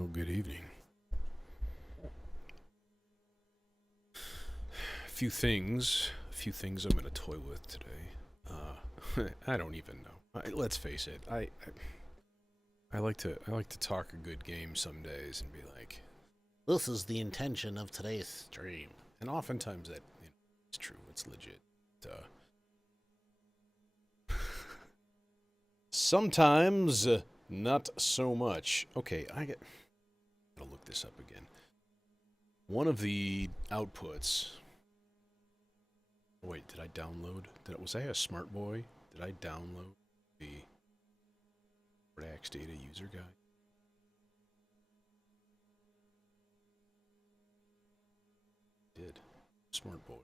Well, good evening. A few things I'm gonna toy with today. I don't even know. Let's face it. I like to talk a good game some days and be like, this is the intention of today's stream, and oftentimes that it's true. It's legit. Sometimes not so much. Okay, gotta look this up again. One of the outputs. Wait, did I download? Was I a smart boy? Did I download the Reacts Data User Guide? Did. Smart boy.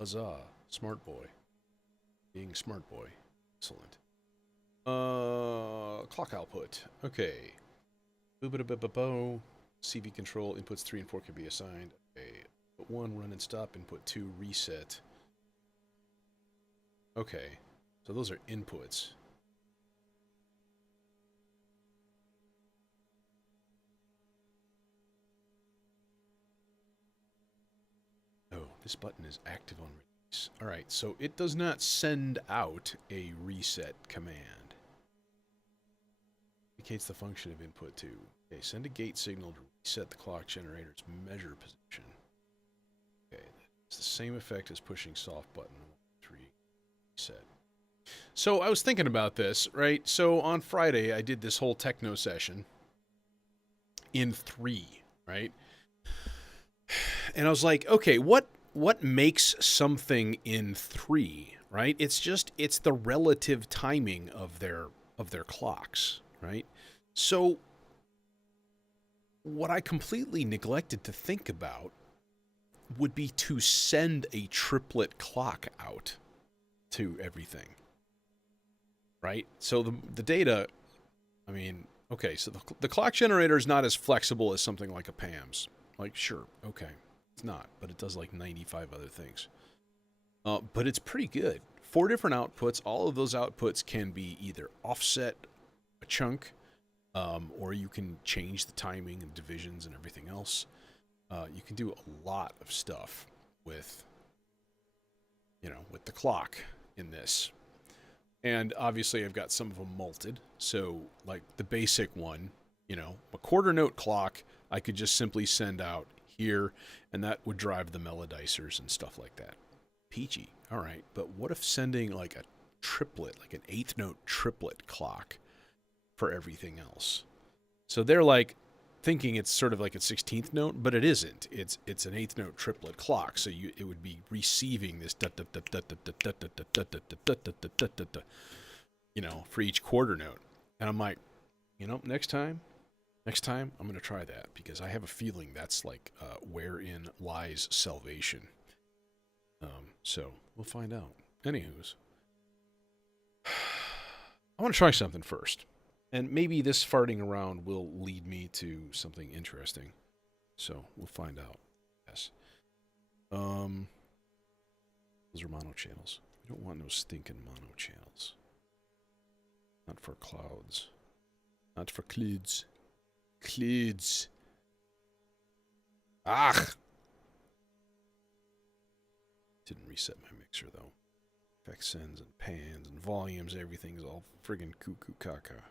Huzzah. Smart boy. Being smart boy. Excellent. Clock output. Okay. Boo-ba-da-ba-ba-bo. CV control. Inputs 3 and 4 can be assigned. Okay. Input 1, run and stop. Input 2, reset. Okay. So those are inputs. Oh, this button is active on release. Alright, so it does not send out a reset command. Indicates the function of input 2. Okay, send a gate signal to reset the clock generator's measure position. Okay, it's the same effect as pushing soft button 3 reset. So I was thinking about this, right? So on Friday I did this whole techno session in 3, right? And I was like, okay, what makes something in 3, right? It's the relative timing of their clocks, right? So what I completely neglected to think about would be to send a triplet clock out to everything, right? So the data, I mean, okay, so the clock generator is not as flexible as something like a PAMS. Like, sure, okay, it's not, but it does like 95 other things. But it's pretty good. 4 different outputs. All of those outputs can be either offset a chunk, or you can change the timing and divisions and everything else. You can do a lot of stuff with, with the clock in this. And obviously I've got some of them multed. So like the basic one, a quarter note clock, I could just simply send out here, and that would drive the melodicers and stuff like that. Peachy. All right. But what if sending like a triplet, like an 8th note triplet clock for everything else? So they're like thinking it's sort of like a 16th note, but it isn't. It's an 8th note triplet clock. So it would be receiving this for each quarter note. And I'm like, next time I'm going to try that, because I have a feeling that's like wherein lies salvation. So we'll find out. Anywho's, I want to try something first. And maybe this farting around will lead me to something interesting. So we'll find out. Yes. Those are mono channels. We don't want no stinking mono channels. Not for clouds. Not for clouds. Clouds. Ah! Didn't reset my mixer though. Effect sends and pans and volumes, everything's all friggin' cuckoo caca.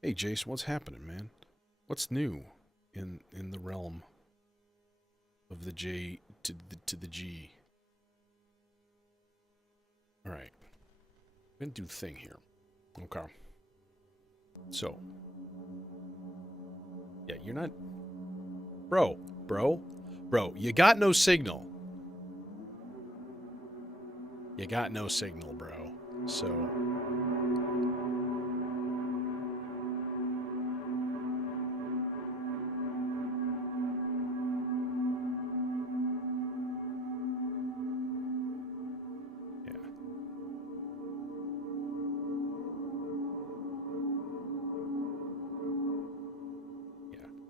Hey Jason, what's happening, man? What's new in the realm of the J to the G? All right, I'm gonna do the thing here. Okay. So, yeah, you're not, bro. You got no signal. You got no signal, bro. So.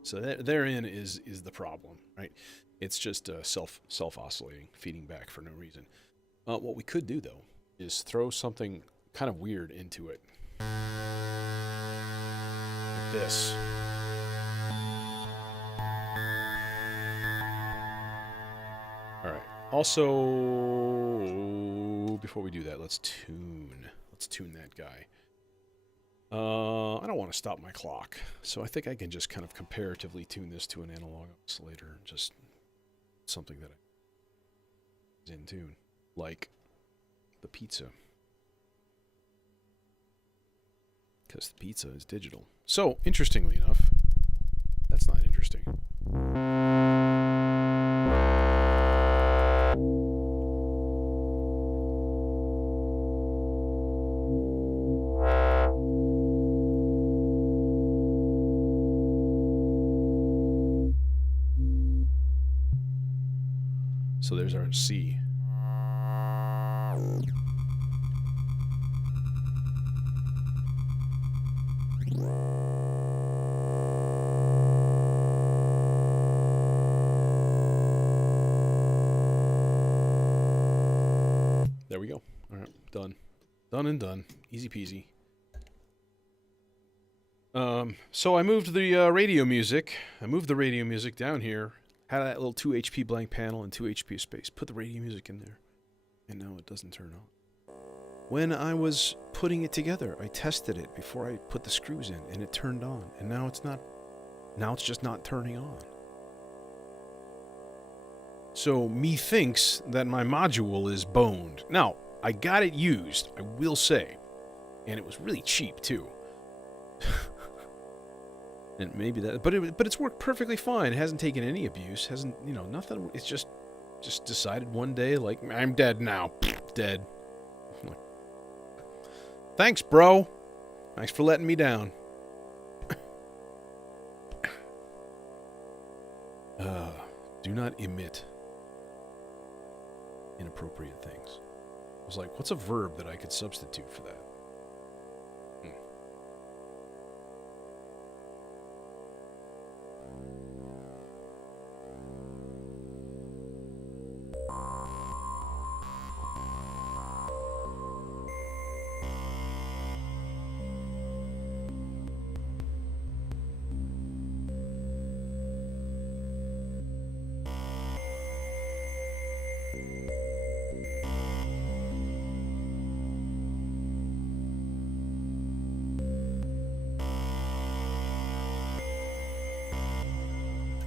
So therein is the problem, right? It's just self oscillating, feeding back for no reason. What we could do though is throw something kind of weird into it, like this. Also, before we do that, let's tune that guy. I don't want to stop my clock, so I think I can just kind of comparatively tune this to an analog oscillator, just something that is in tune, like the pizza, because the pizza is digital. So, interestingly enough, that's not interesting. So there's our C. There we go. All right, done. Done and done. Easy peasy. So I moved the radio music. I moved the radio music down here. Had that little 2 HP blank panel and 2 HP space. Put the radio music in there. And now it doesn't turn on. When I was putting it together, I tested it before I put the screws in, and it turned on. And now it's not. Now it's just not turning on. So methinks that my module is boned. Now, I got it used, I will say. And it was really cheap, too. And maybe that, but it's worked perfectly fine. It hasn't taken any abuse. Hasn't, you know, nothing. It's just decided one day, like, I'm dead now. Dead. I'm like, thanks, bro. Thanks for letting me down. Do not emit inappropriate things. I was like, what's a verb that I could substitute for that?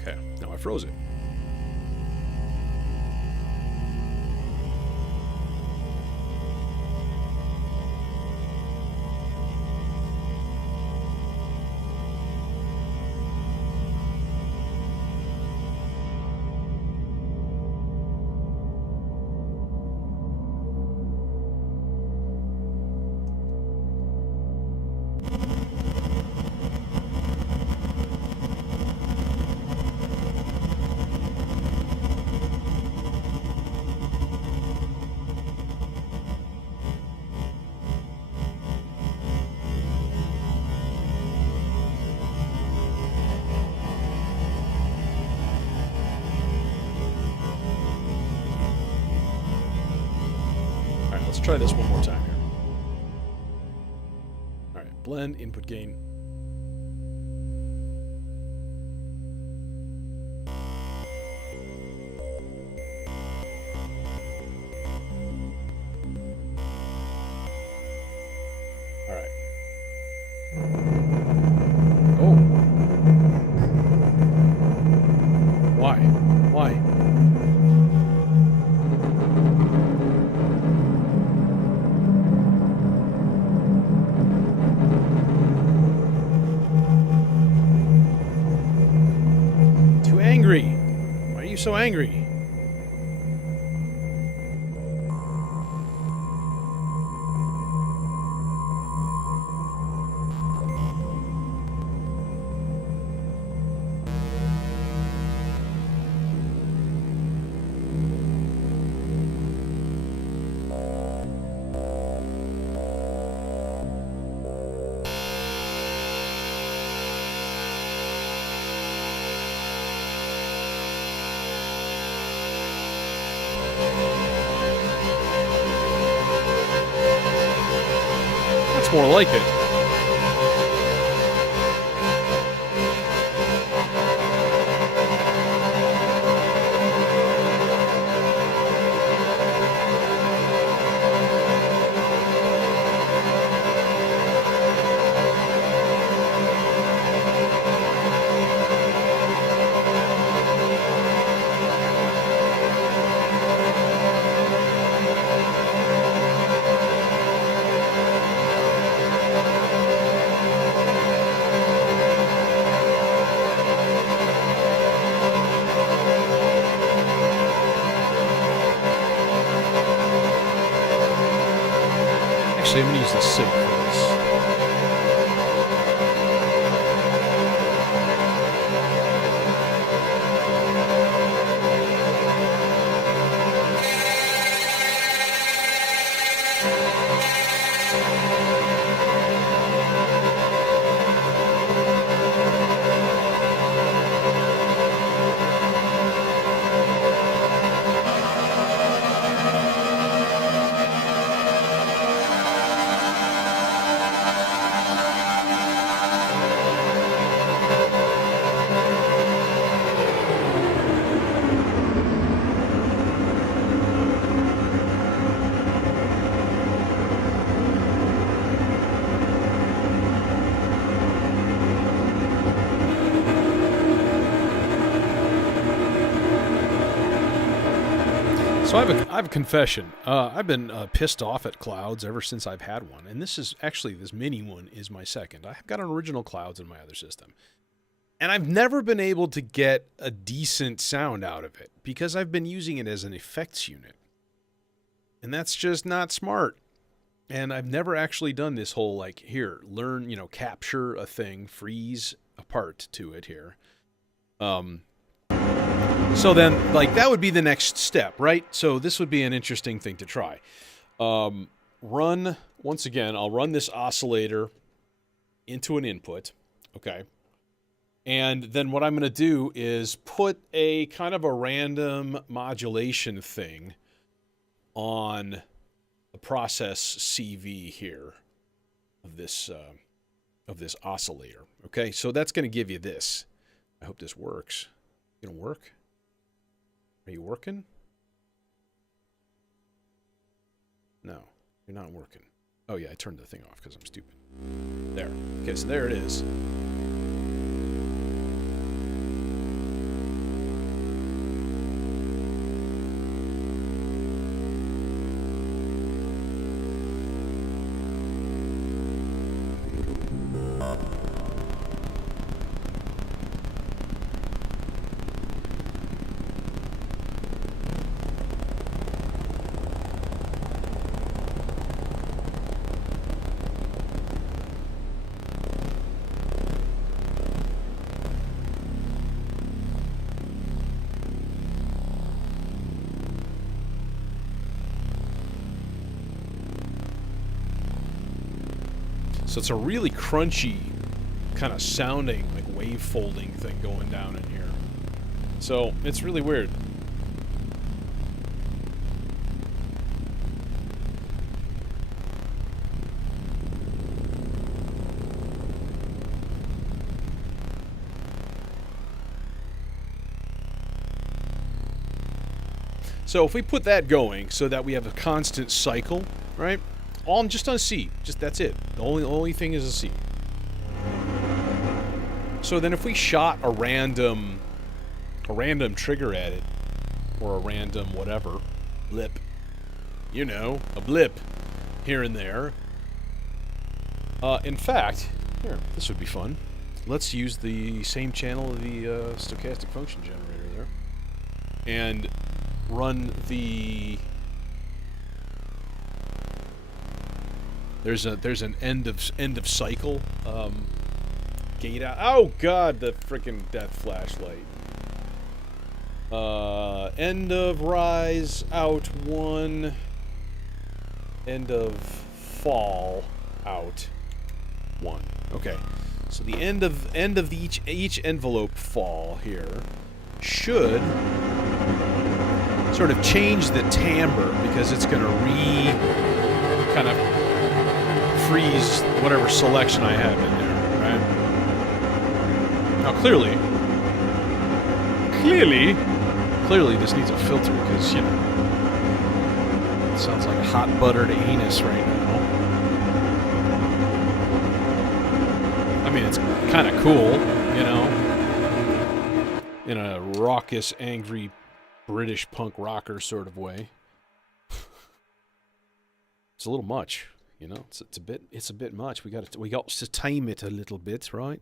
Okay, now I froze it. Let's try this one more time here. All right, blend, input gain. All right. Oh. Why? Why? Why are you so angry? That's more like it. Actually, I'm going to use the sig for this. So I have a confession. I've been pissed off at clouds ever since I've had one, and this mini one is my second. I've got an original clouds in my other system, and I've never been able to get a decent sound out of it because I've been using it as an effects unit, and that's just not smart. And I've never actually done this whole capture a thing, freeze a part to it here. So then, that would be the next step, right? So this would be an interesting thing to try. Once again, I'll run this oscillator into an input, okay? And then what I'm going to do is put a kind of a random modulation thing on the process CV here of this oscillator, okay? So that's going to give you this. I hope this works. It's going to work? Are you working? No, you're not working. Oh yeah, I turned the thing off because I'm stupid. There. Okay, so there it is. So it's a really crunchy kind of sounding, wave folding thing going down in here. So it's really weird. So if we put that going so that we have a constant cycle, right? Just on C. Just that's it. The only thing is a C. So then if we shot a random trigger at it, or a random whatever, blip, a blip here and there. In fact, here, this would be fun. Let's use the same channel of the stochastic function generator there. And run the... There's an end of cycle gate out. Oh god, the freaking death flashlight. End of rise out 1. End of fall out 1. Okay, so the end of each envelope fall here should sort of change the timbre because it's going to kind of freeze whatever selection I have in there, right? Now clearly this needs a filter because, it sounds like hot buttered anus right now. I mean, it's kind of cool, in a raucous, angry British punk rocker sort of way. It's a little much. It's a bit much. We got to tame it a little bit, right?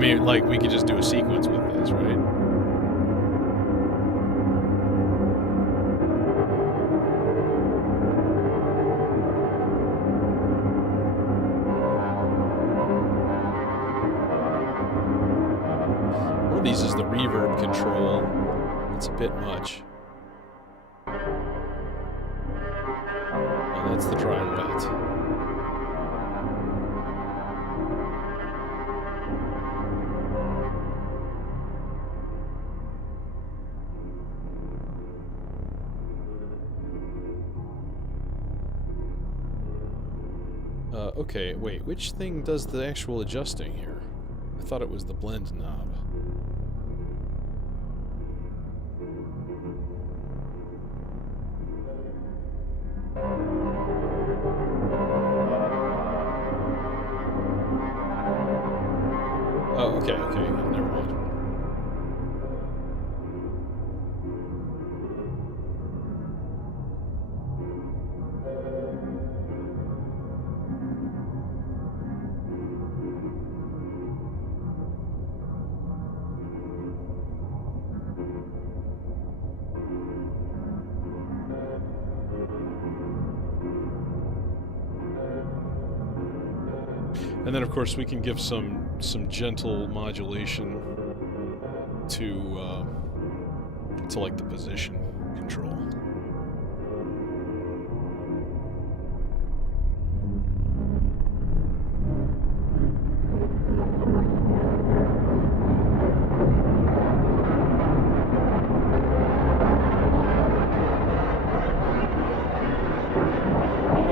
mean, like, we could just do a sequence with this, right? One of these is the reverb control. It's a bit much. Oh, that's the drum bit. Okay, wait, which thing does the actual adjusting here? I thought it was the blend knob. Oh, okay, never mind. And then, of course, we can give some gentle modulation to like the position control.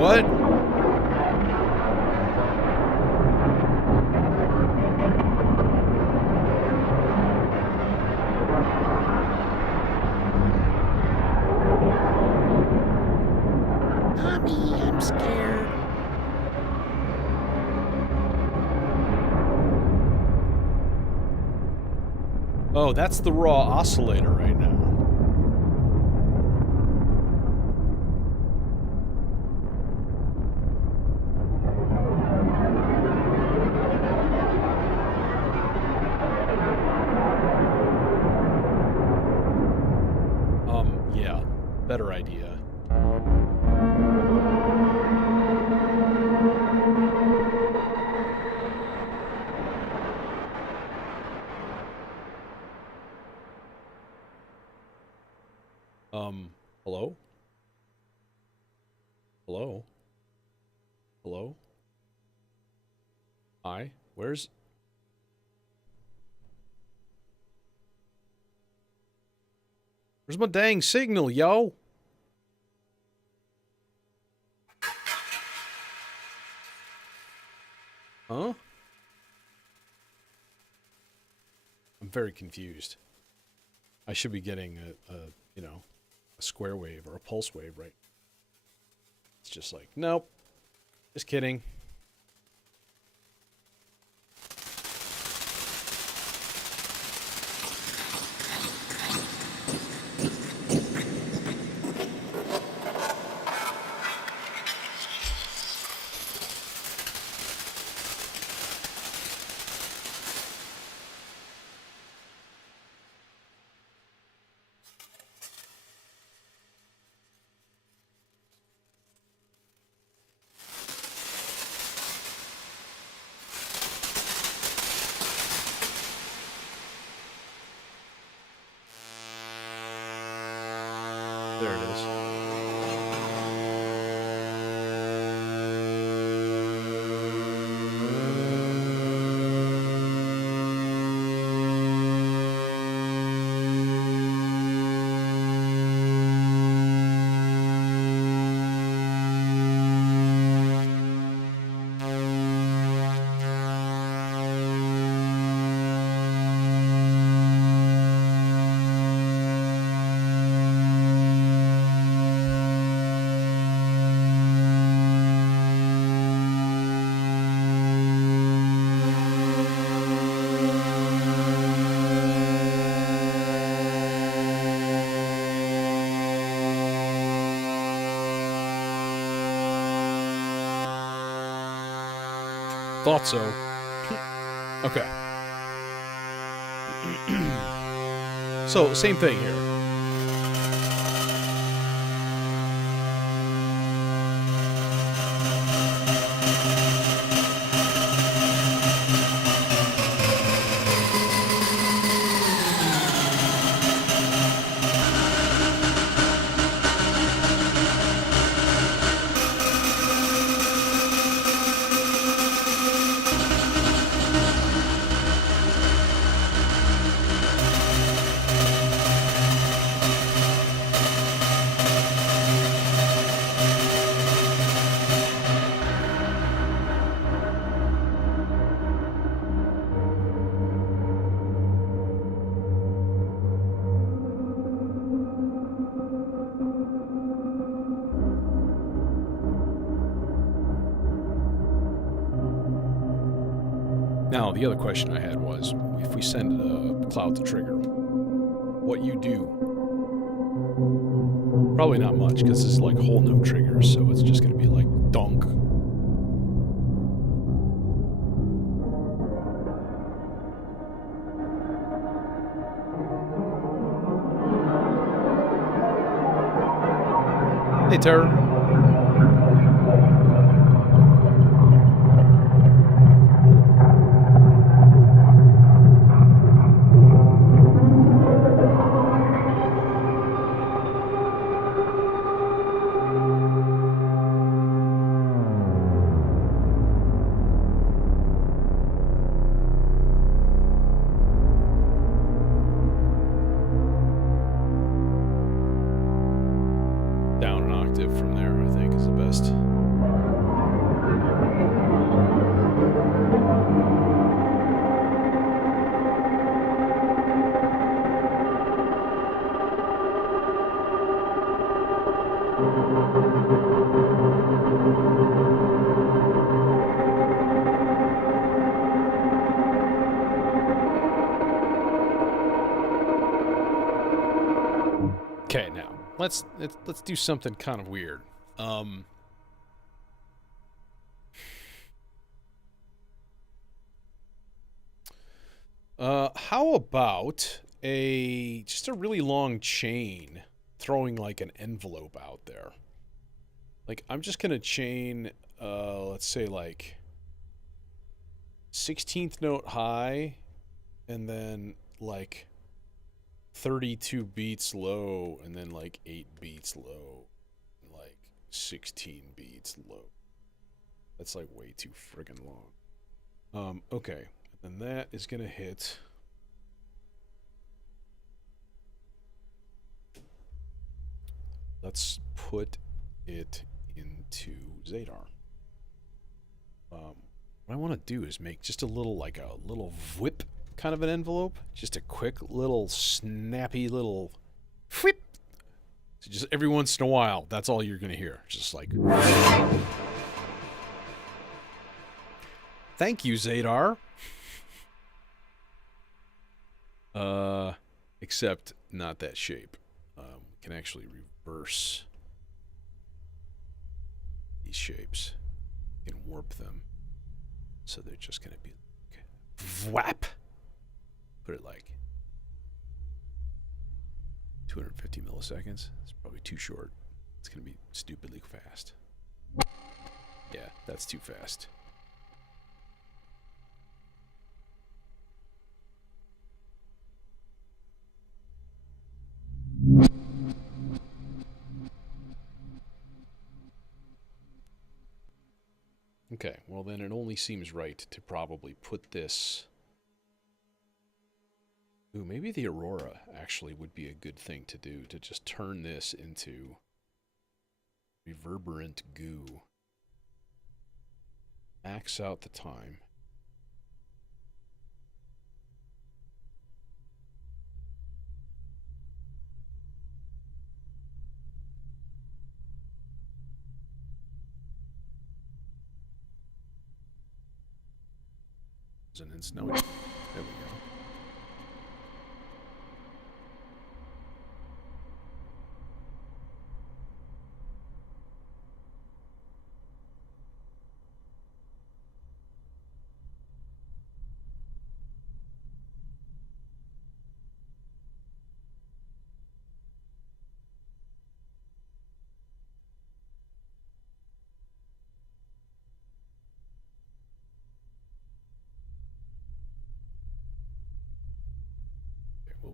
What? I'm scared. Oh, that's the raw oscillator right now. Yeah, better idea. Hello? Hello? Hello? Hi? Where's my dang signal, yo? Huh? I'm very confused. I should be getting you know, a square wave or a pulse wave, right? It's just like, nope. Just kidding. There it is. Thought so. Okay. So, same thing here. Now, the other question I had was, if we send a cloud to trigger, what you do? Probably not much, because this is like whole node triggers, so it's just going to be like donk. Hey, Terror. Down an octave from there, I think, is the best. Okay, now let's do something kind of weird. How about just a really long chain throwing like an envelope out there? Like, I'm just gonna chain, let's say like 16th note high, and then like 32 beats low, and then like 8 beats low, and like 16 beats low. That's like way too friggin' long. Okay, and then that is gonna hit. Let's put it into Zadar. What I want to do is make just a little, like a little whip kind of an envelope. Just a quick little snappy little whip. So just every once in a while, that's all you're going to hear. Just like... Thank you, Zadar. Except not that shape. We can actually reverse these shapes. We can warp them. So they're just going to be like, whap. Put it like 250 milliseconds. It's probably too short. It's going to be stupidly fast. Yeah, that's too fast. Okay, well then it only seems right to probably put this... Ooh, maybe the Aurora actually would be a good thing to do, to just turn this into reverberant goo. Max out the time. Resonance. No, there we go.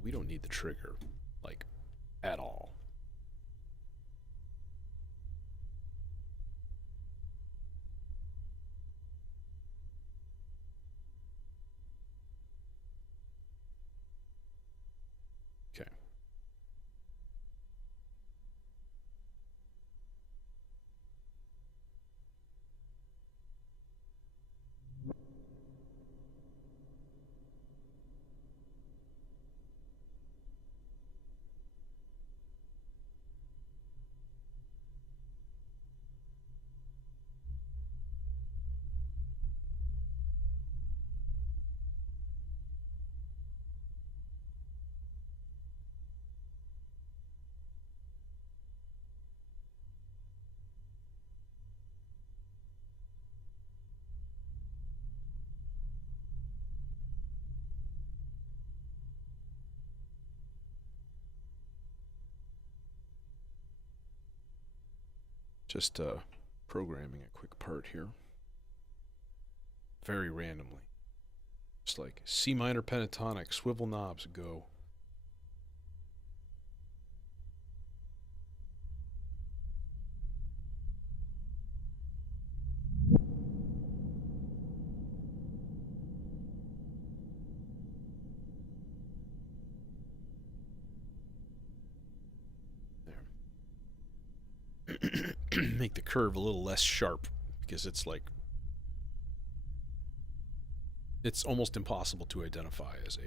we don't need the trigger, like, at all. Okay. Just programming a quick part here. Very randomly. Just like C minor pentatonic, swivel knobs, go. Make the curve a little less sharp because it's like it's almost impossible to identify as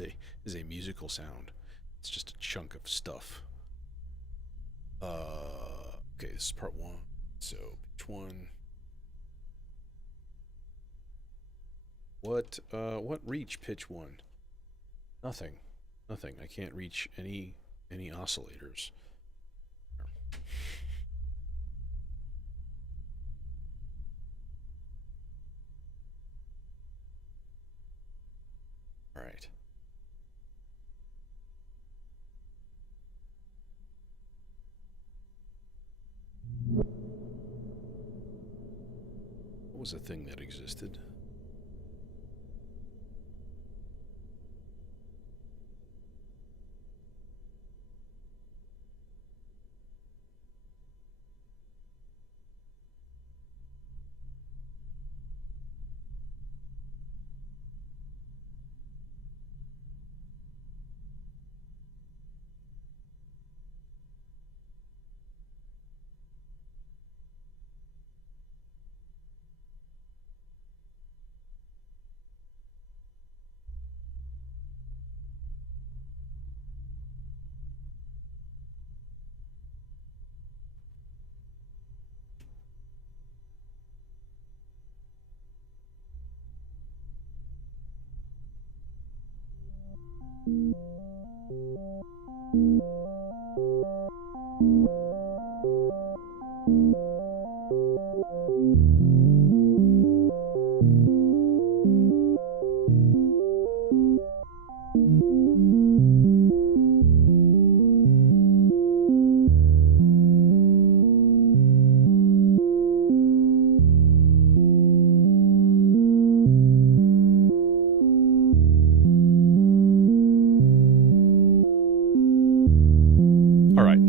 a musical sound. It's just a chunk of stuff. Okay, this is part 1. So pitch 1. What reach pitch 1? Nothing. I can't reach any oscillators. All right. What was the thing that existed?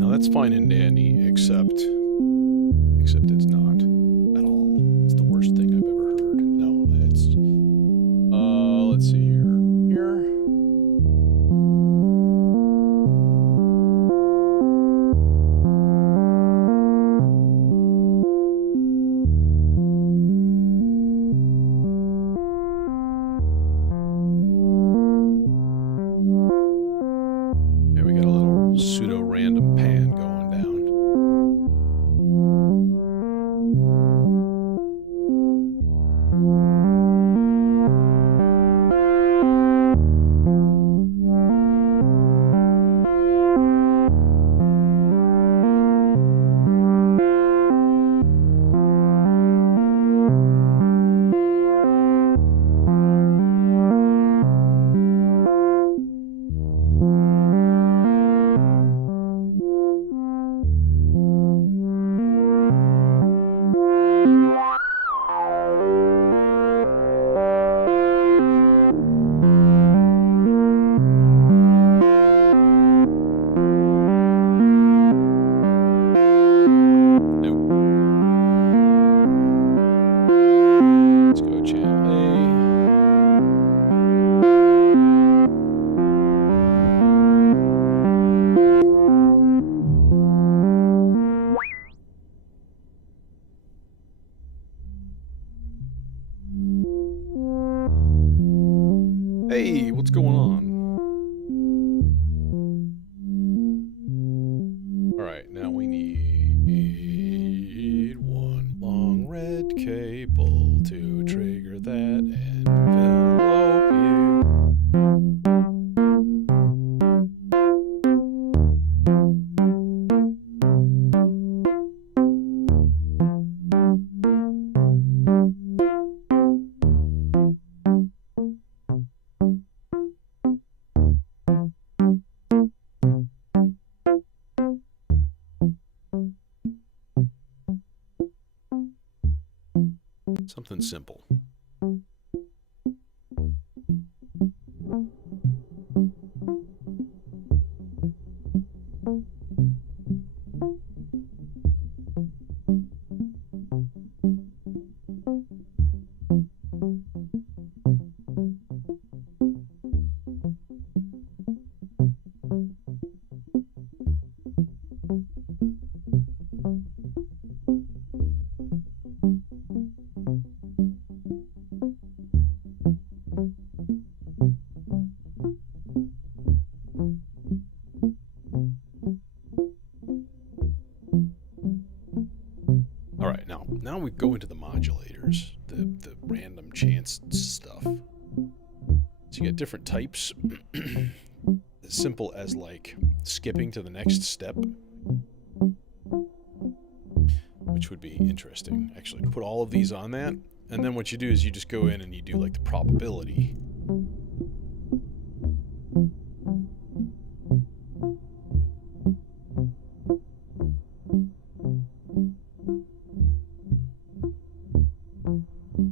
That's fine and dandy, except it's not at all. It's the worst thing I've ever heard. No, it's let's see here. We got a little pseudo random pan going down. Hey, what's going on? Alright, now we need one long red cable to trigger that and envelope you. Something simple. Alright, now we go into the modulators, the random chance stuff. So you get different types, as simple as like skipping to the next step, which would be interesting, actually, to put all of these on that. And then what you do is you just go in and you do like the probability.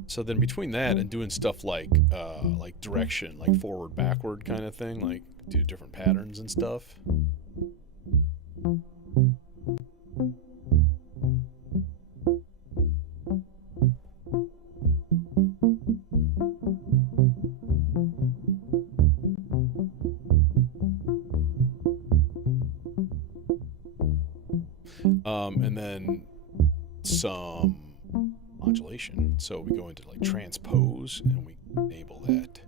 So then between that and doing stuff like direction, like forward, backward kind of thing, like do different patterns and stuff. And then some modulation. So we go into like transpose and we enable that.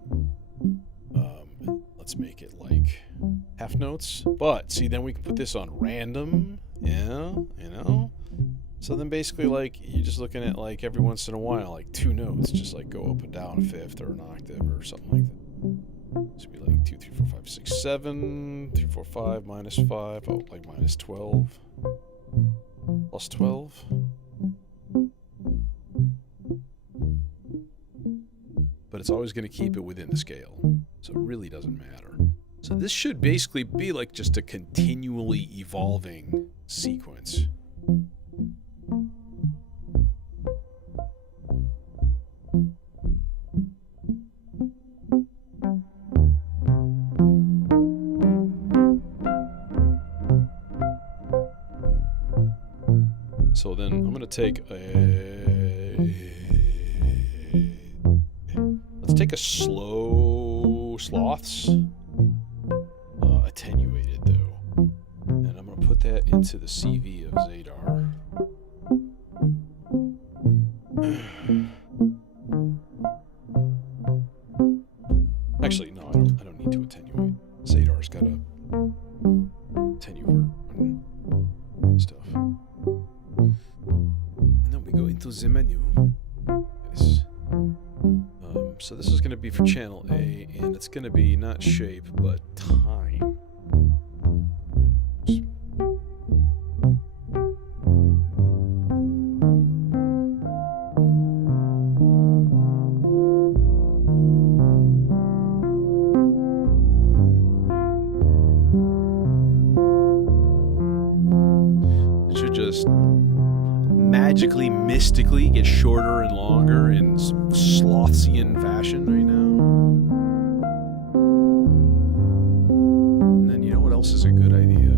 Let's make it like half notes. But see, then we can put this on random. Yeah, you know. So then basically like you're just looking at like every once in a while like two notes just like go up and down a fifth or an octave or something like that. This would be like 2, 3, 4, 5, 6, 7, 3, 4, 5, minus 5, oh, like minus 12, plus 12. But it's always going to keep it within the scale, so it really doesn't matter. So this should basically be like just a continually evolving sequence. So then I'm going to take let's take a slow sloths, attenuated though, and I'm going to put that into the CV of Zadar. Actually, no, I don't need to attenuate. Zadar's got a attenuate and stuff. And then we go into the menu. Yes. So this is going to be for channel A, and it's going to be not shape, but time. It should just magically, mystically get shorter and longer in Slothian fashion right now. And then you know what else is a good idea?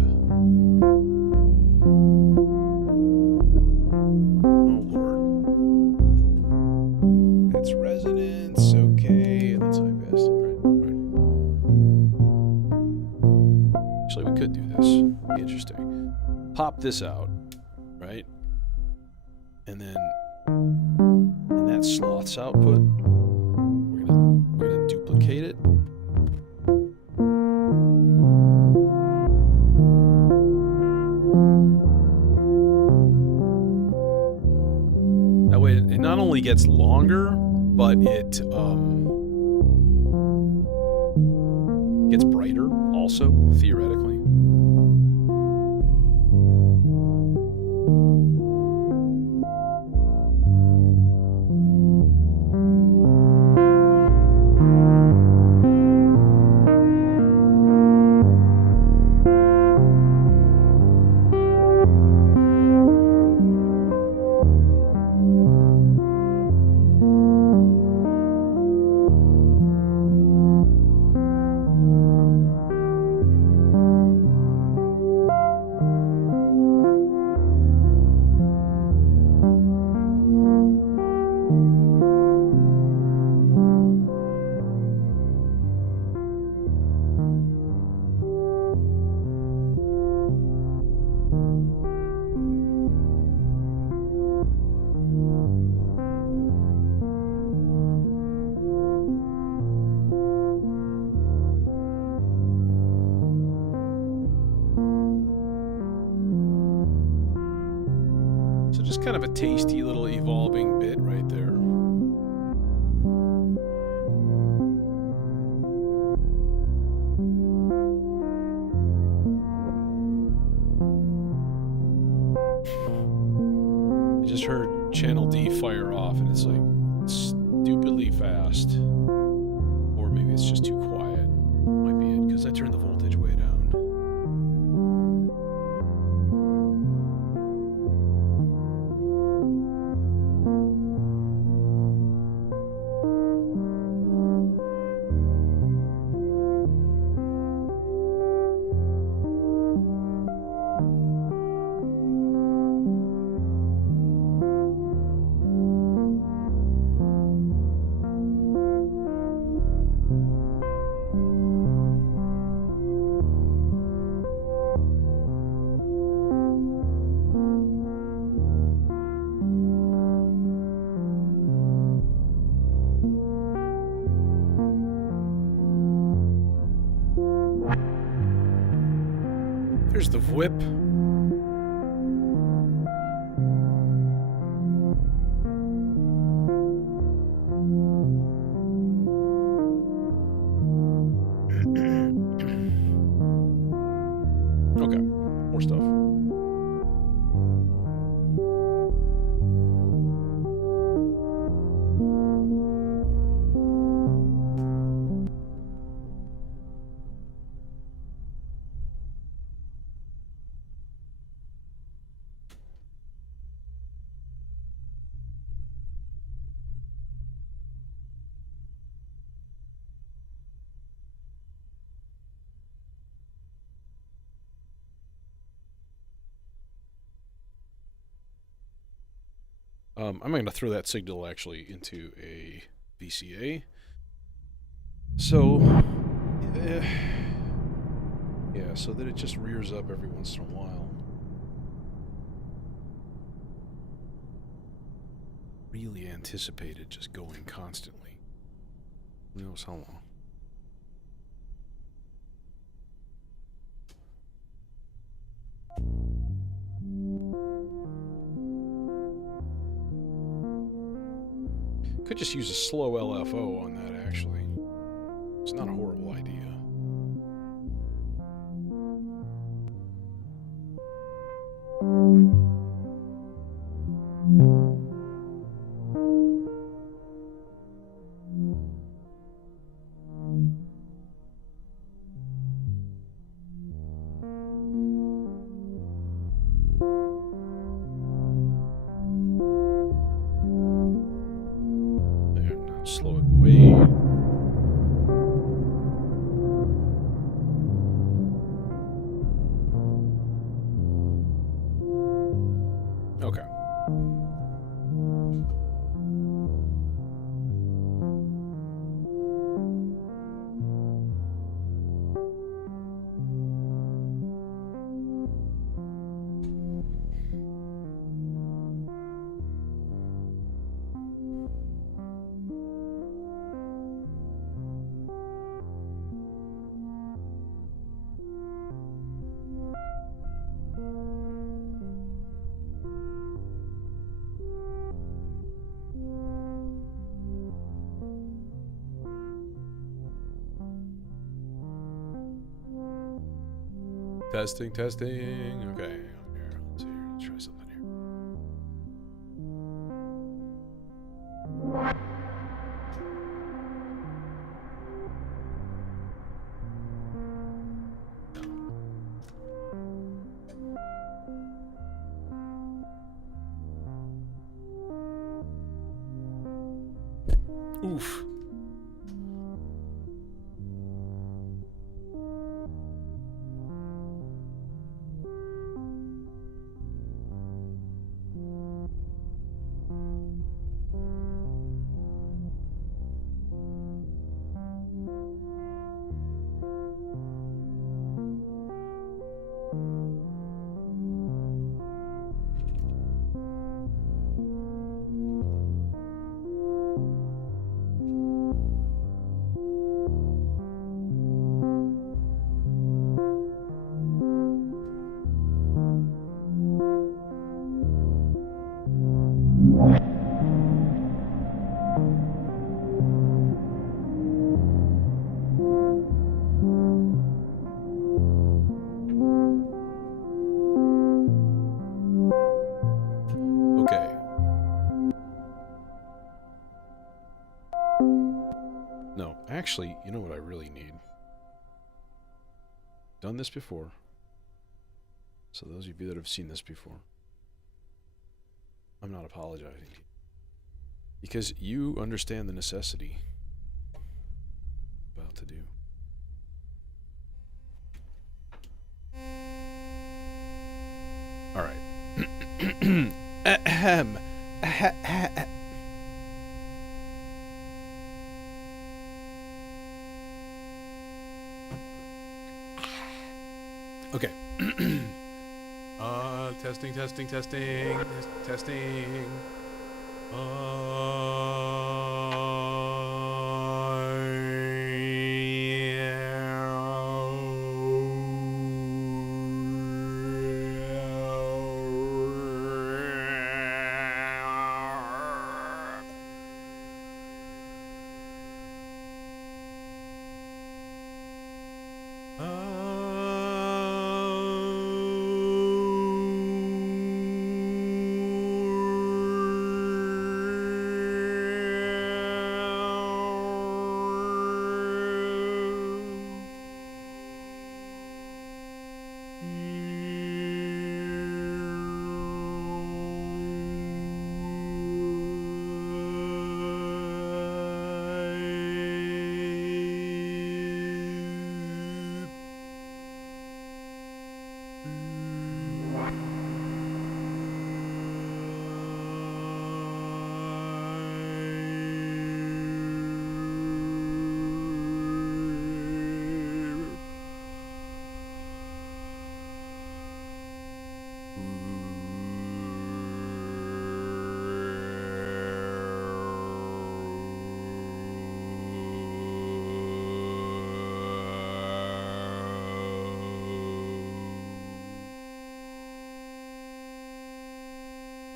Oh Lord. It's resonance, okay, and that's high pass. Alright. Actually, we could do this. It'd be interesting. Pop this out, right? And then in that sloth's output, we're gonna duplicate it. definitely gets longer, but it gets brighter also, theoretically. So just kind of a tasty little evolving bit right there. I just heard channel D fire off and it's like stupidly fast. Or maybe it's just too quiet. Might be it, because I turned the voltage way down. There's the whip. Okay, more stuff. I'm going to throw that signal actually into a VCA. So, yeah, so that it just rears up every once in a while. Really anticipated just going constantly. Who knows how long. Could just use a slow LFO on that, actually. It's not a horrible idea. Slow it way. Testing, testing. Okay, here, let's see. Let's try something here. Oof. Actually, you know what I really need? Done this before. So those of you that have seen this before, I'm not apologizing. Because you understand the necessity about to do. Alright. Ahem. Okay. Testing.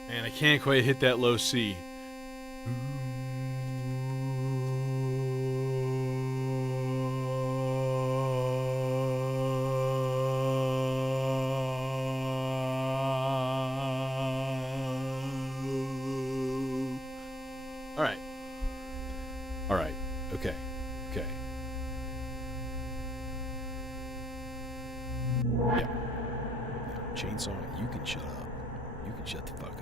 Man, I can't quite hit that low C. All right. Okay. Yeah. Chainsaw, you can shut up. You can shut the fuck up.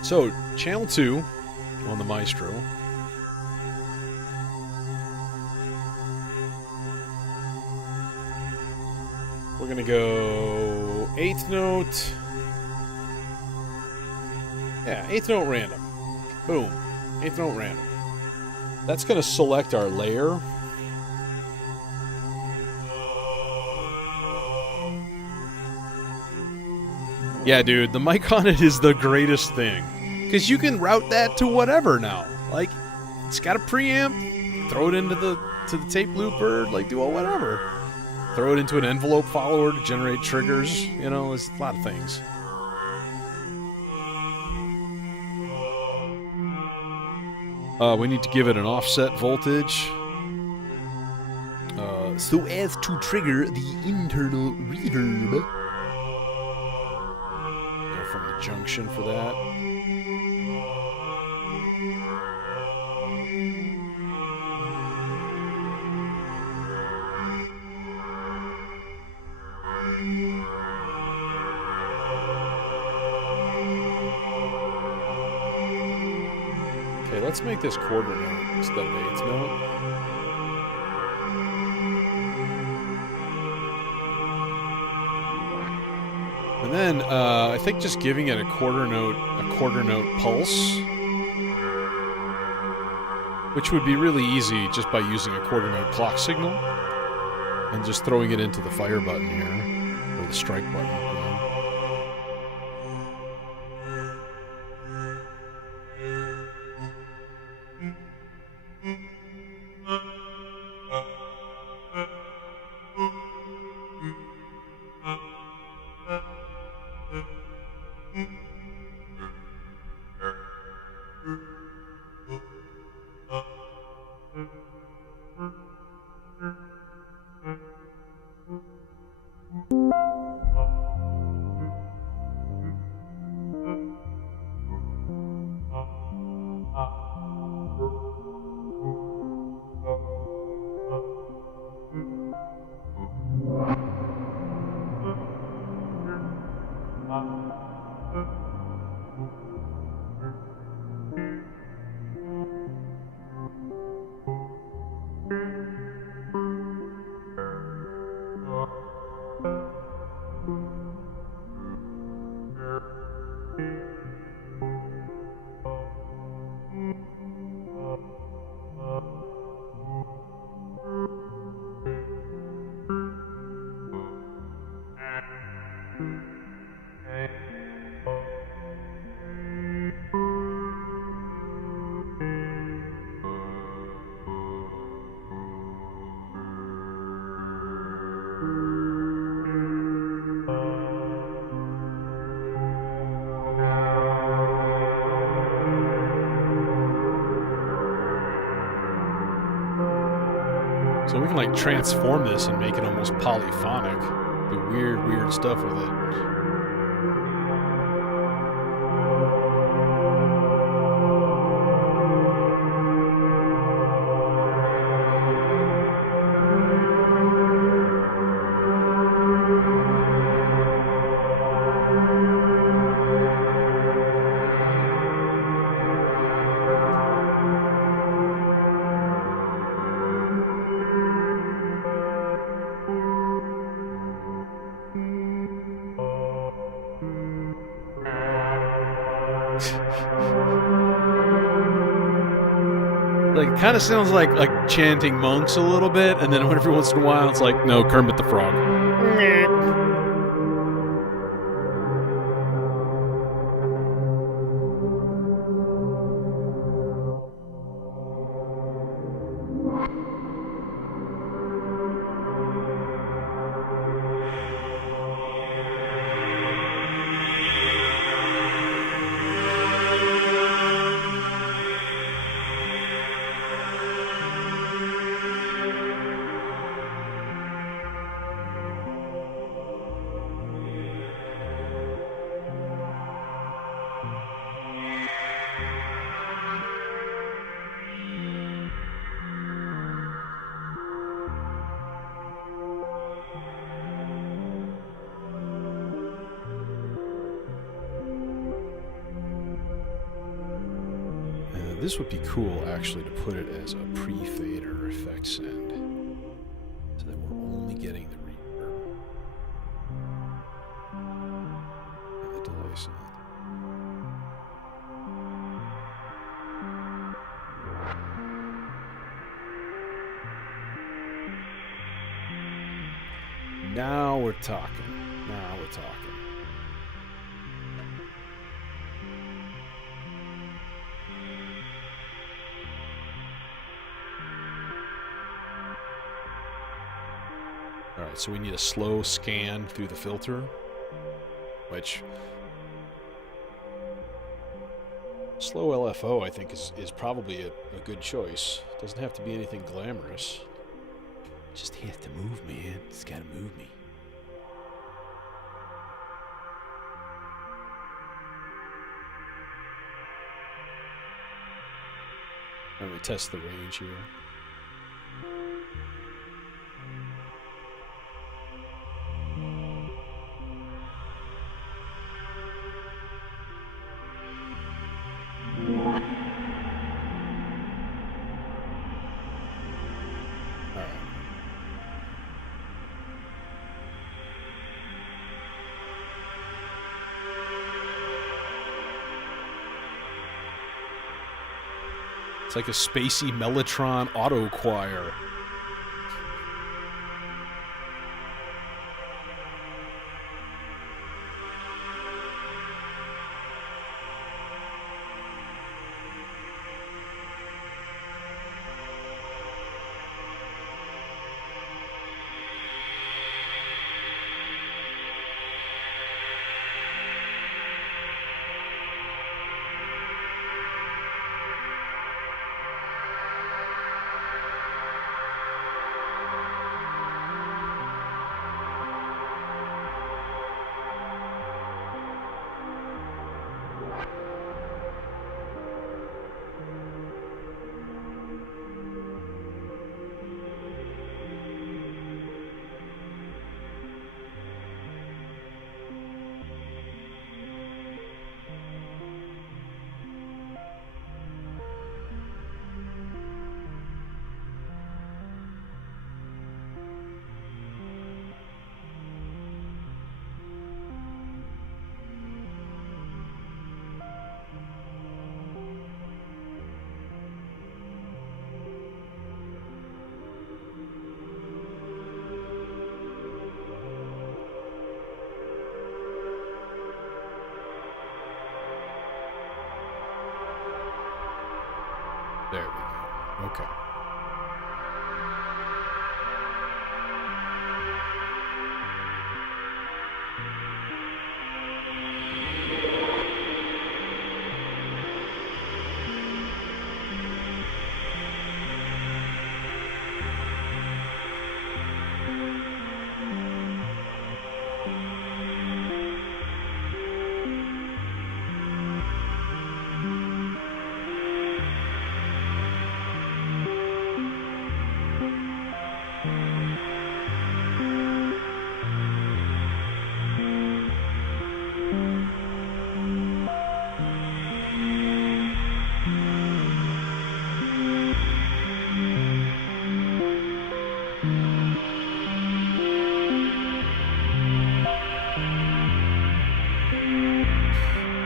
So, channel 2 on the Maestro. We're going to go 8th note. Yeah, 8th note random. Boom. 8th note random. That's going to select our layer. Yeah, dude, the mic on it is the greatest thing. Because you can route that to whatever now. Like, it's got a preamp, throw it into the tape looper, like do whatever. Throw it into an envelope follower to generate triggers. You know, there's a lot of things. We need to give it an offset voltage. So as to trigger the internal reverb. Go from the junction for that. Okay, let's make this quarter note instead of eighth note. And then I think just giving it a quarter note pulse, which would be really easy just by using a quarter note clock signal and just throwing it into the fire button here, or the strike button. You know. So we can like transform this and make it almost polyphonic. Do weird stuff with it. Like, it kind of sounds like chanting monks a little bit, and then every once in a while it's like, no, Kermit the Frog. This would be cool, actually, to put it as a pre-fader effect send, so that we're only getting the reverb and the delay send. Now we're talking. Alright, so we need a slow scan through the filter, which... Slow LFO, I think, is probably a good choice. Doesn't have to be anything glamorous. Just has to move, man. It's gotta move me. Let me test the range here. It's like a spacey Mellotron auto choir. There we go. Okay.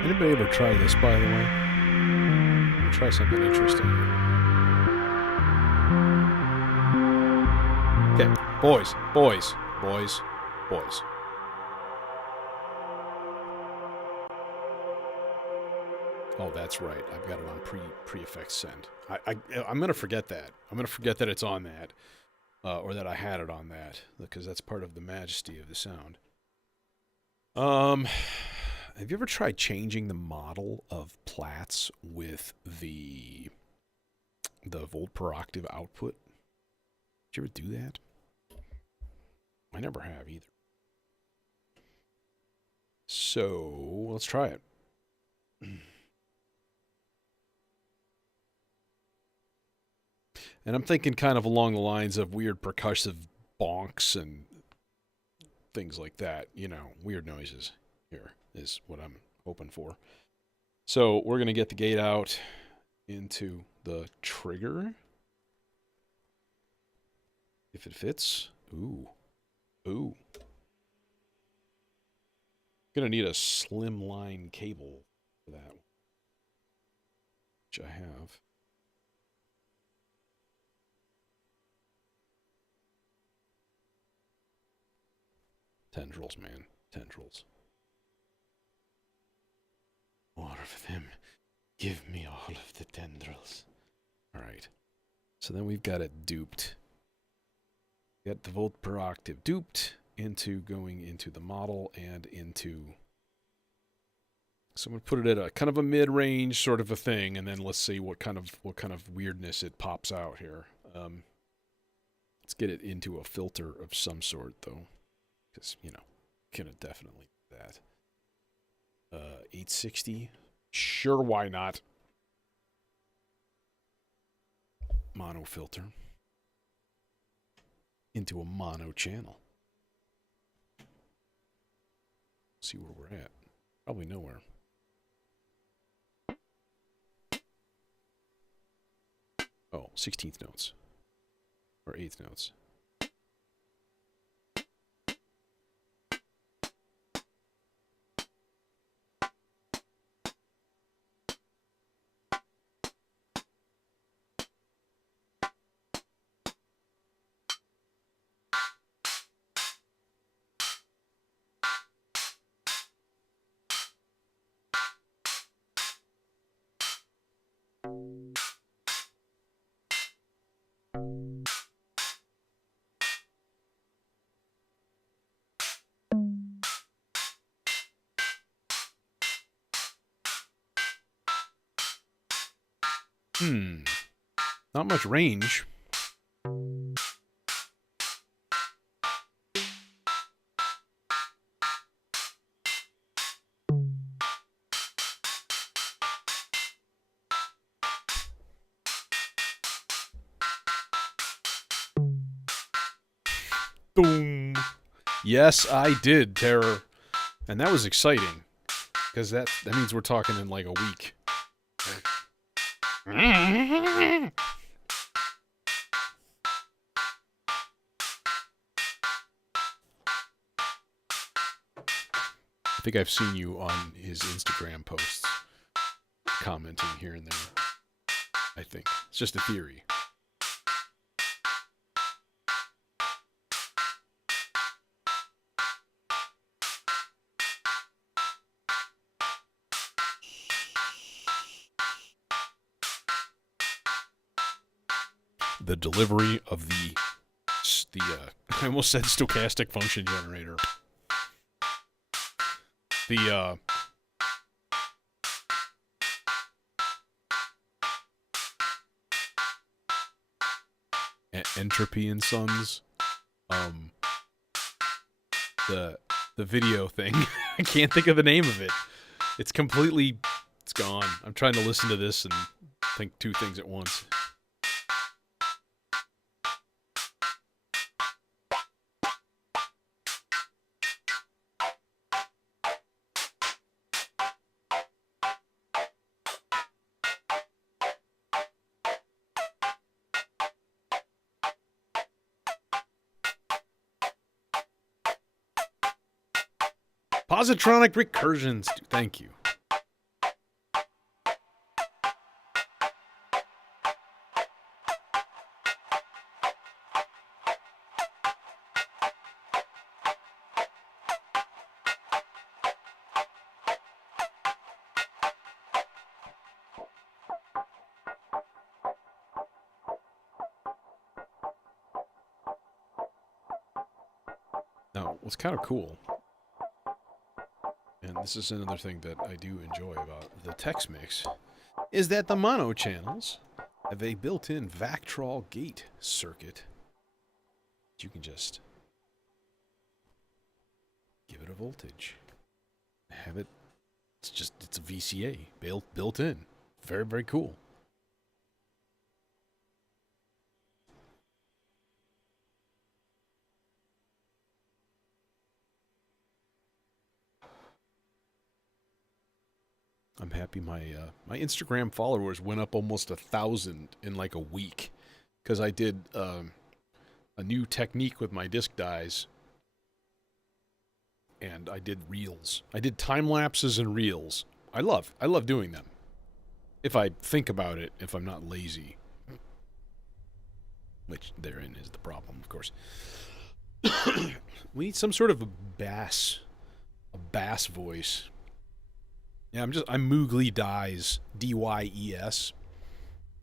Anybody ever try this, by the way? I'm gonna try something interesting here. Okay, boys. Oh, that's right. I've got it on pre-effects send. I'm gonna forget that. I'm gonna forget that it's on that, or that I had it on that, because that's part of the majesty of the sound. Have you ever tried changing the model of Platts with the volt per octave output? Did you ever do that? I never have either. So let's try it. And I'm thinking kind of along the lines of weird percussive bonks and things like that. You know, weird noises here is what I'm hoping for. So we're going to get the gate out into the trigger. If it fits. Ooh. Ooh. Gonna need a slim line cable for that, which I have. Tendrils, man. Tendrils. More of them. Give me all of the tendrils. Alright. So then we've got it duped. Get the volt per octave duped into going into the model and into. So I'm gonna put it at a kind of a mid-range sort of a thing, and then let's see what kind of weirdness it pops out here. Let's get it into a filter of some sort, though, because gonna definitely do that. 860, sure, why not? Mono filter into a mono channel. See where we're at. Probably nowhere. Oh, 16th notes. Or 8th notes. Not much range. Boom. Yes, I did, Terror. And that was exciting. Because that means we're talking in like a week. I think I've seen you on his Instagram posts commenting here and there. I think. It's just a theory. The delivery of the I almost said stochastic function generator. The Entropy and Sons, the video thing. I can't think of the name of it. It's gone. I'm trying to listen to this and think two things at once. Positronic recursions. Thank you. Now, what's kind of cool, and this is another thing that I do enjoy about the Tex Mix, is that the mono channels have a built-in Vactrol gate circuit. You can just give it a voltage, have it. It's a VCA built in. Very, very cool. I'm happy my Instagram followers went up almost 1,000 in like a week, because I did a new technique with my disc dies, and I did reels. I did time lapses and reels. I love doing them. If I think about it, if I'm not lazy, which therein is the problem, of course. We need some sort of a bass voice. Yeah, I'm Moogly Dies, D-Y-E-S.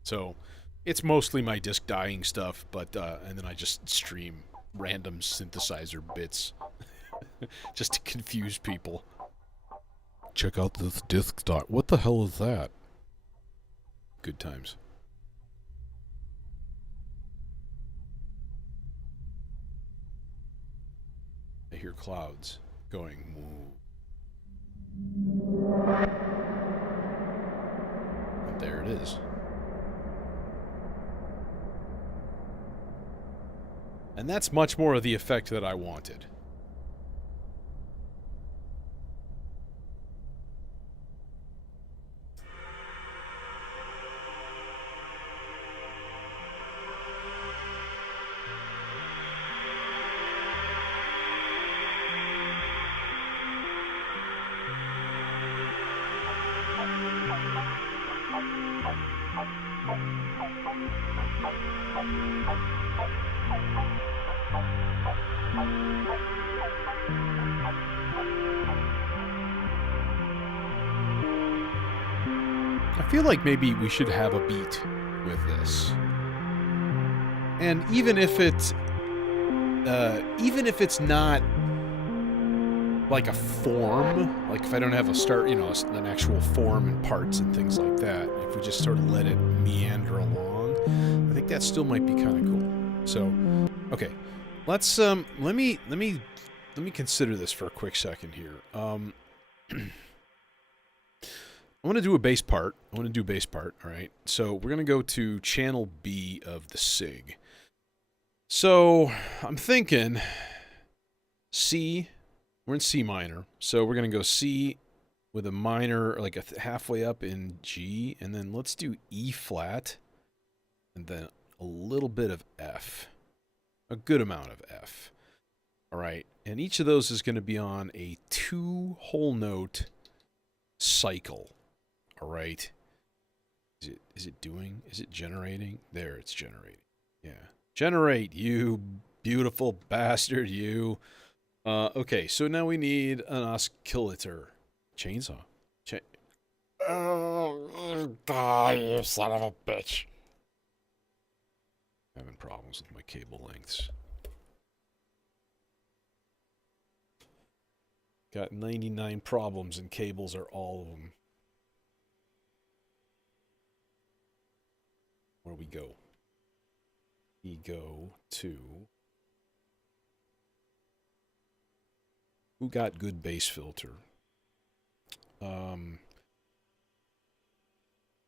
So, it's mostly my disc dyeing stuff, but, and then I just stream random synthesizer bits just to confuse people. Check out this disc dot. What the hell is that? Good times. I hear clouds going moo. And there it is. And that's much more of the effect that I wanted. I feel like maybe we should have a beat with this. And even if it's not like a form, like if I don't have a start, you know, an actual form and parts and things like that, if we just sort of let it meander along, I think that still might be kind of cool. So, okay, let's let me consider this for a quick second here. I want to do a bass part. All right? So we're going to go to channel B of the SIG. So I'm thinking C, we're in C minor. So we're going to go C with a minor, like a halfway up in G, and then let's do E flat, and then a little bit of F. A good amount of F. All right? And each of those is going to be on a 2 whole note cycle. All right. Is it generating? There, it's generating. Yeah. Generate, you beautiful bastard, you. Okay, so now we need an oscillator. Chainsaw. Oh, die, you son of a bitch. Having problems with my cable lengths. Got 99 problems and cables are all of them. Where we go? We go to... Who got good bass filter?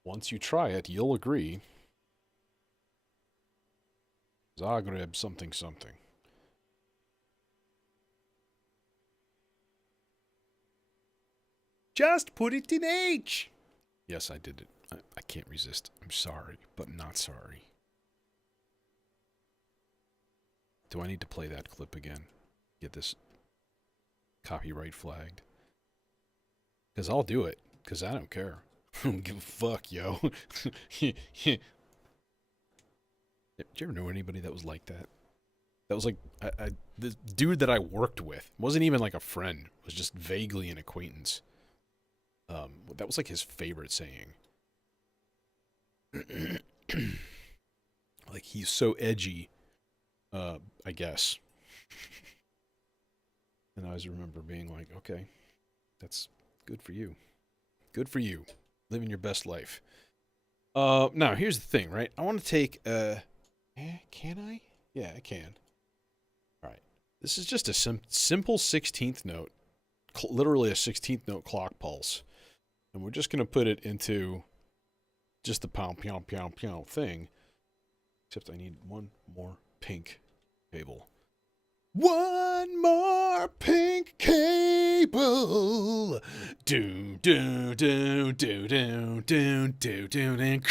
Once you try it, you'll agree. Zagreb something something. Just put it in H! Yes, I did it. I can't resist. I'm sorry, but not sorry. Do I need to play that clip again? Get this copyright flagged? Because I'll do it. Because I don't care. I don't give a fuck, yo. Did you ever know anybody that was like that? That was like the dude that I worked with. Wasn't even like a friend. Was just vaguely an acquaintance. That was like his favorite saying. Like he's so edgy, I guess. And I always remember being like, okay, that's good for you. Good for you. Living your best life. Now, here's the thing, right? I want to take, can I? Yeah, I can. All right. This is just a simple 16th note. Literally a 16th note clock pulse. And we're just going to put it into just the pound, pound, pound, pound thing. Except I need one more pink cable. One more pink cable. Do, do, do, do, do, do, do, do, do.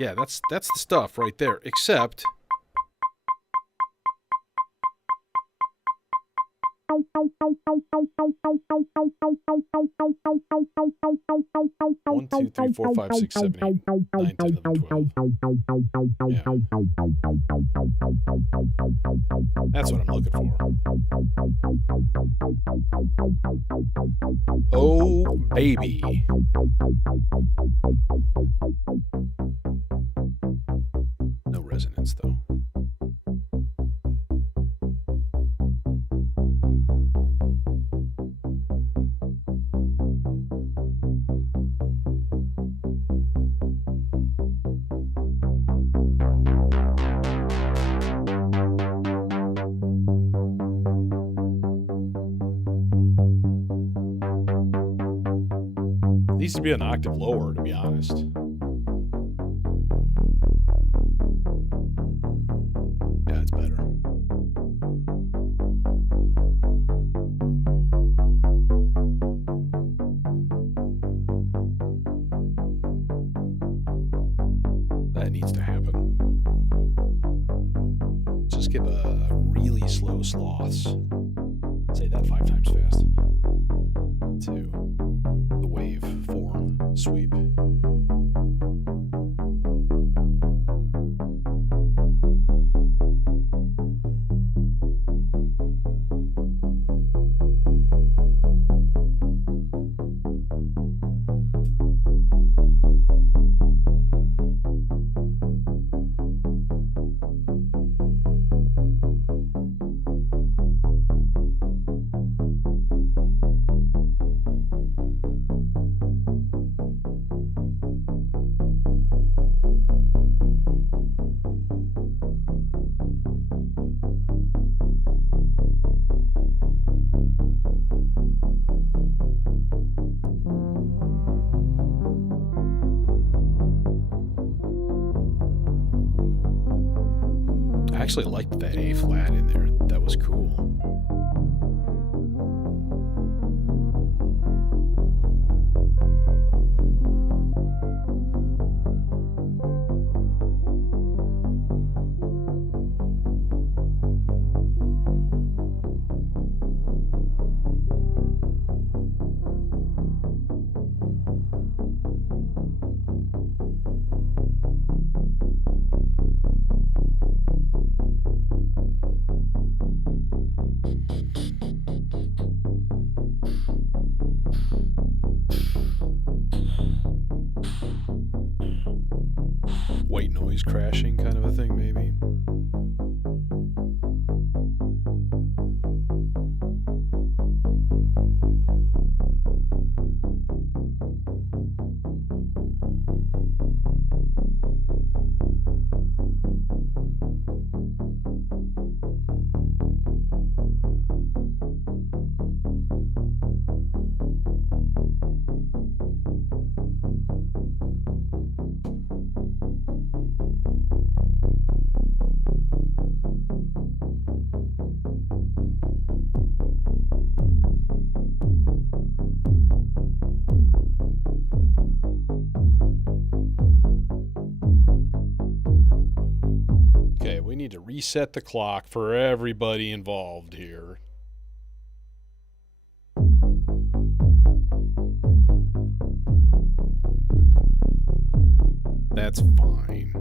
Yeah, that's the stuff right there. Except 1, 2, 3, 4, 5, 6, 7, 8, 9, 10, 11, 12. Yeah. That's what I'm looking for. Oh, baby. No resonance, though. Needs to be an octave lower, to be honest. Yeah, it's better. That needs to happen. Just give a really slow sloths. Say that 5 times fast. To the wave form sweep. I actually liked that A flat in there. That was cool. White noise crashing kind of a thing, maybe. Okay, we need to reset the clock for everybody involved here. That's fine.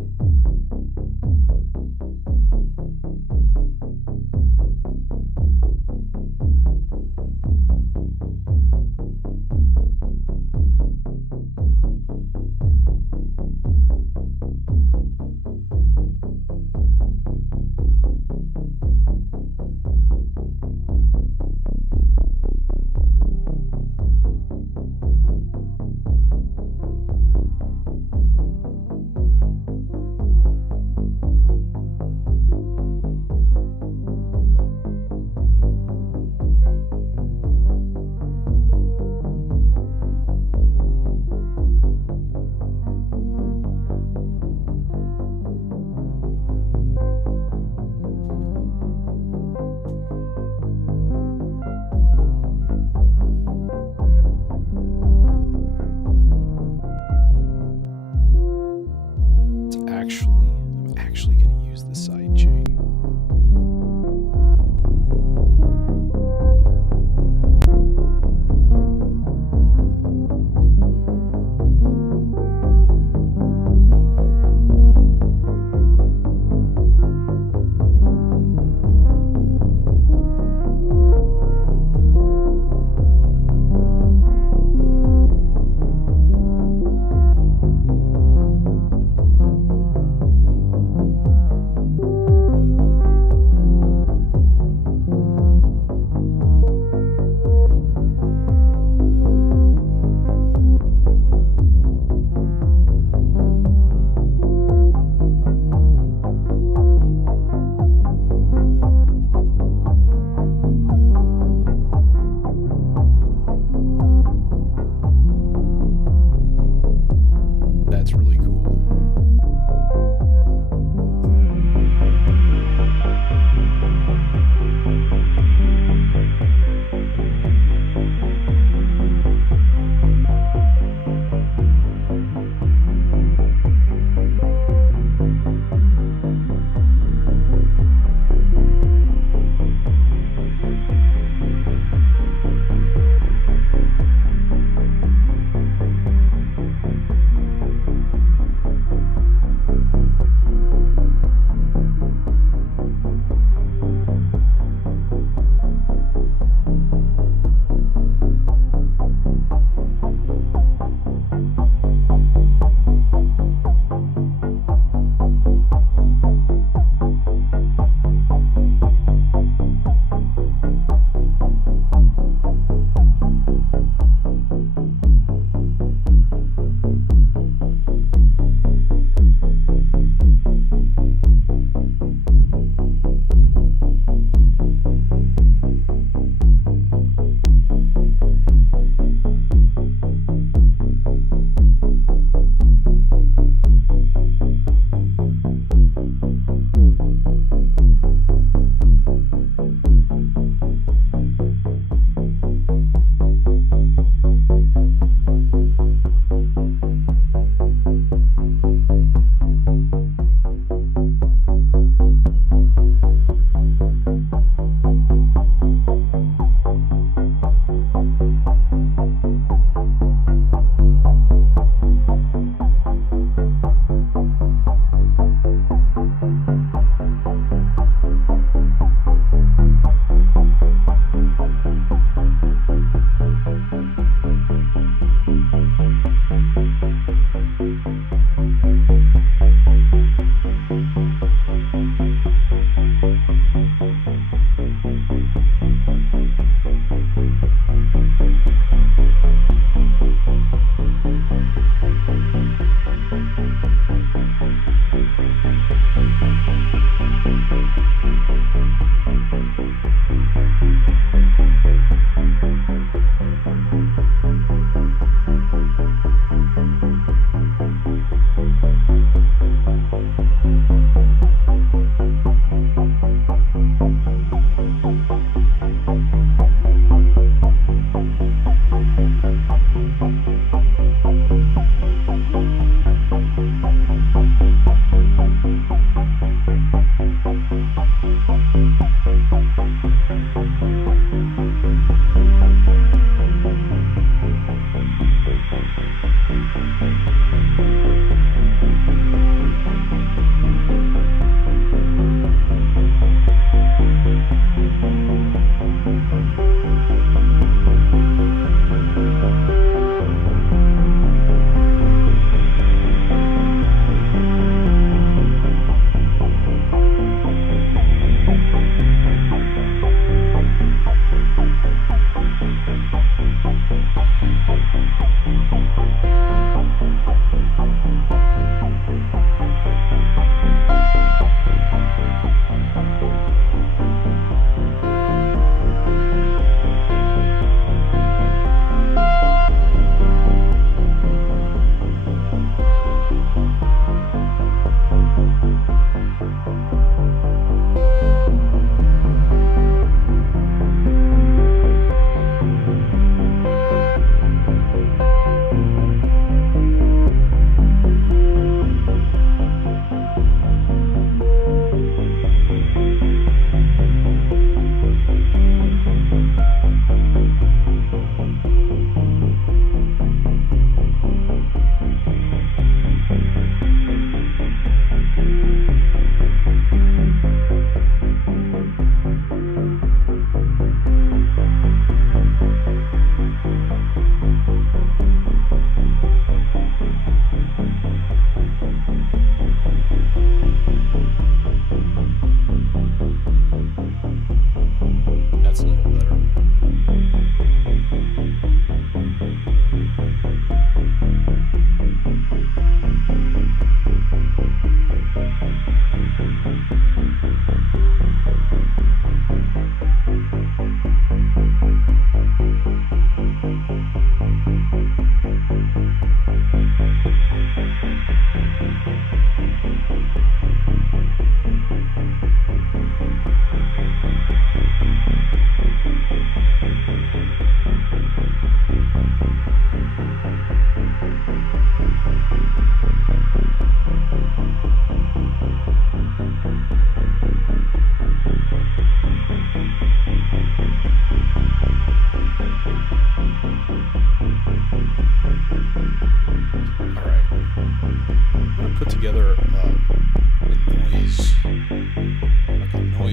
I'm actually going to use the side chain.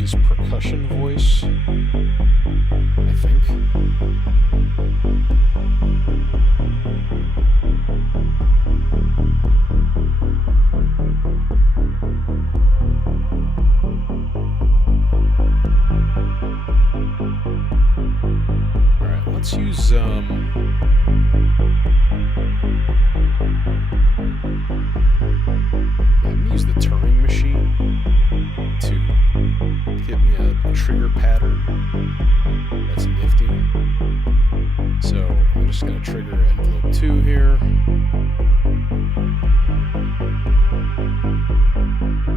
guy's percussion voice, I think. Alright, let's use, yeah, I'm gonna use the Turing machine to give me a trigger pattern that's nifty. So I'm just going to trigger envelope 2 here.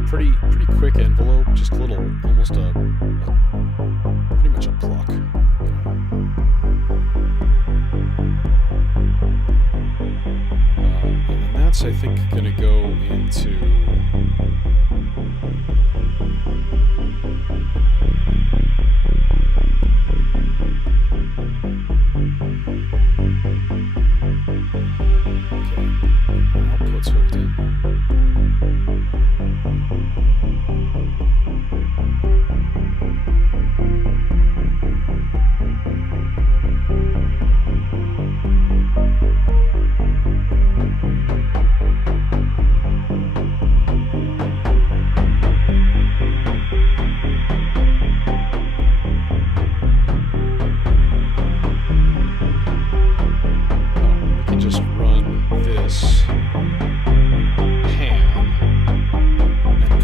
Pretty quick envelope, just a little, almost pretty much a pluck. And then that's, I think, going to go into... output's hooked in.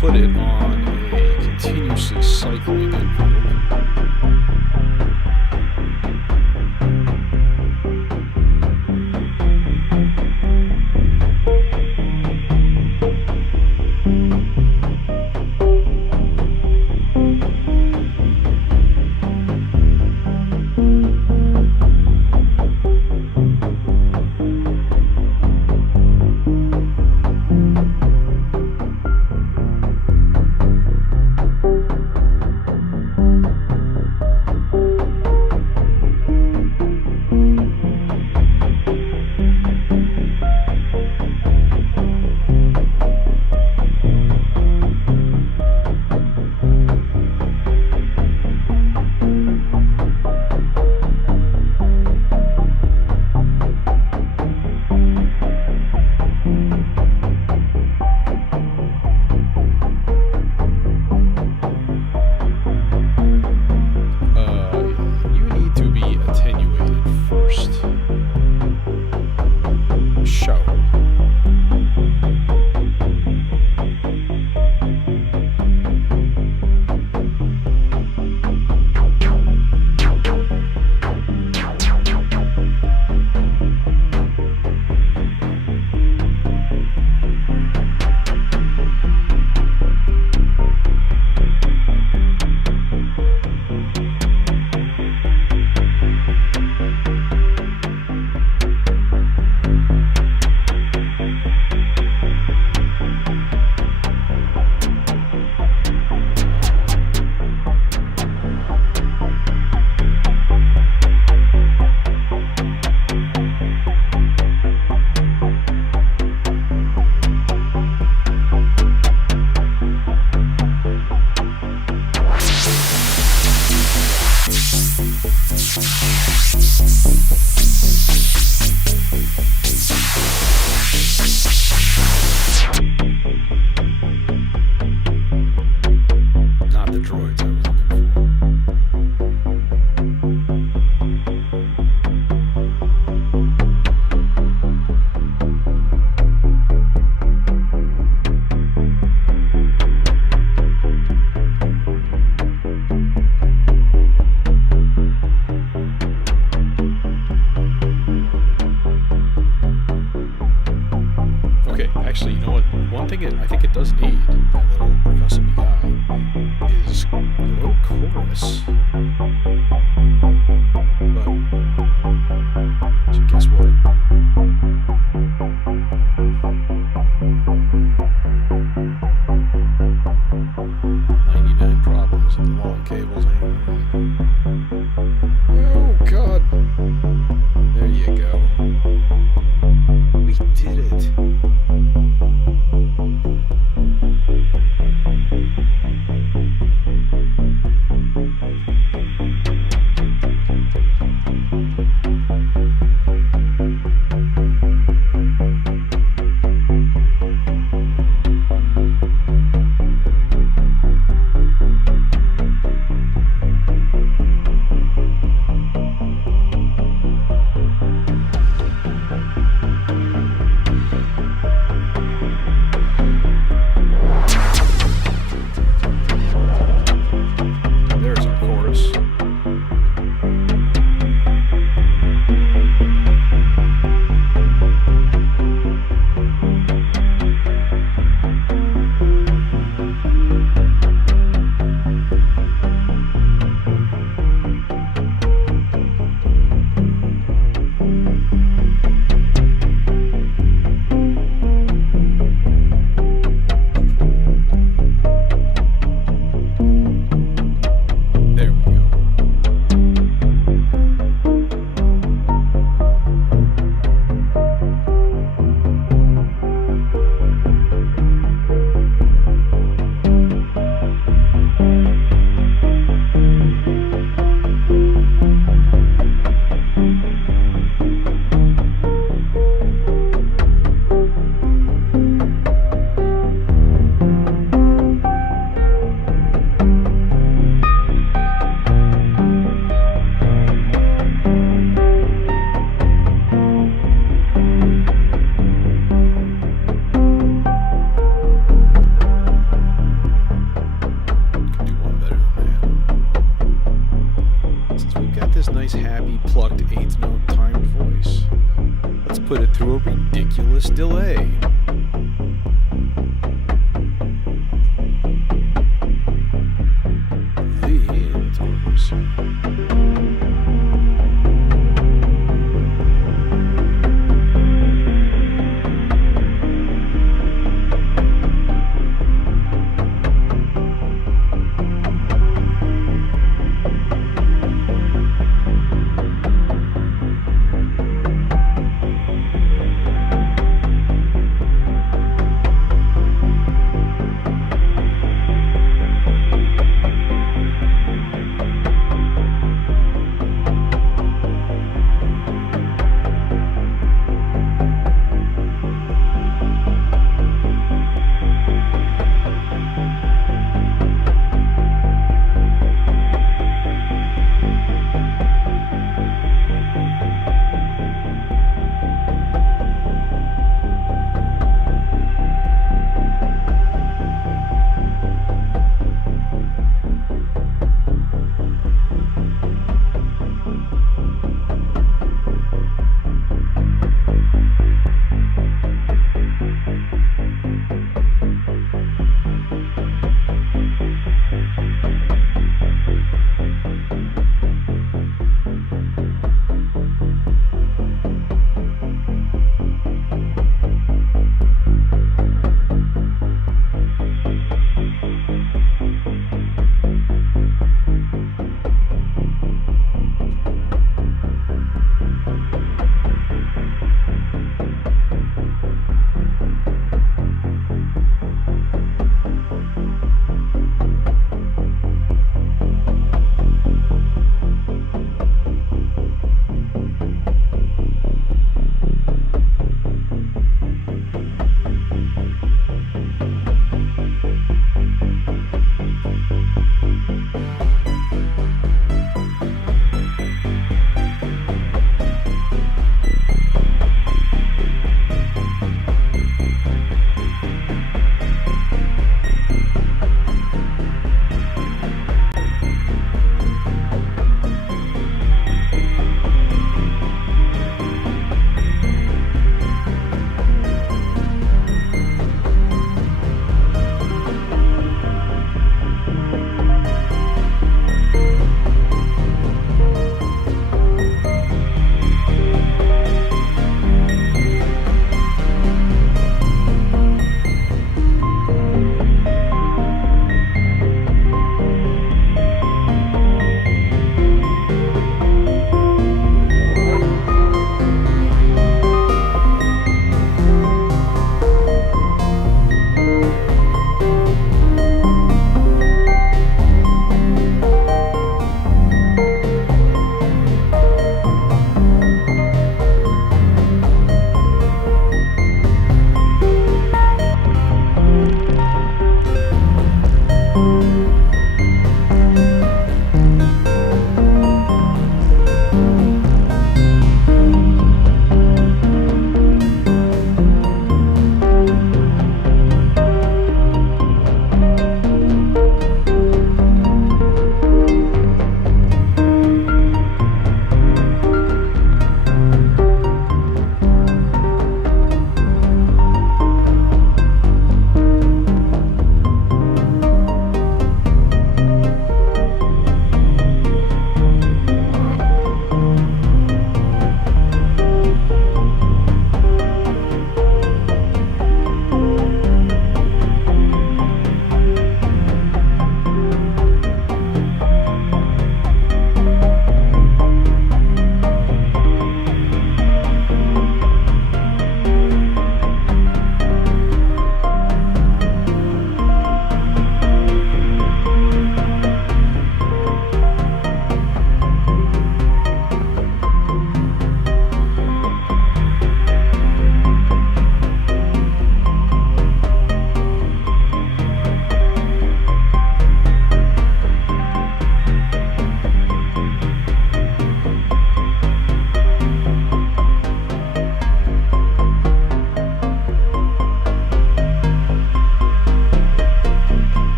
Put it on a continuously cycling envelope. Actually, you know what? One thing I think it does need, that little percussive guy, is a little chorus. But guess what? Problems and long cables. Oh God! There you go. We did it. nice, happy, plucked, eighth note timed voice. Let's put it through a ridiculous delay. Let's oversee.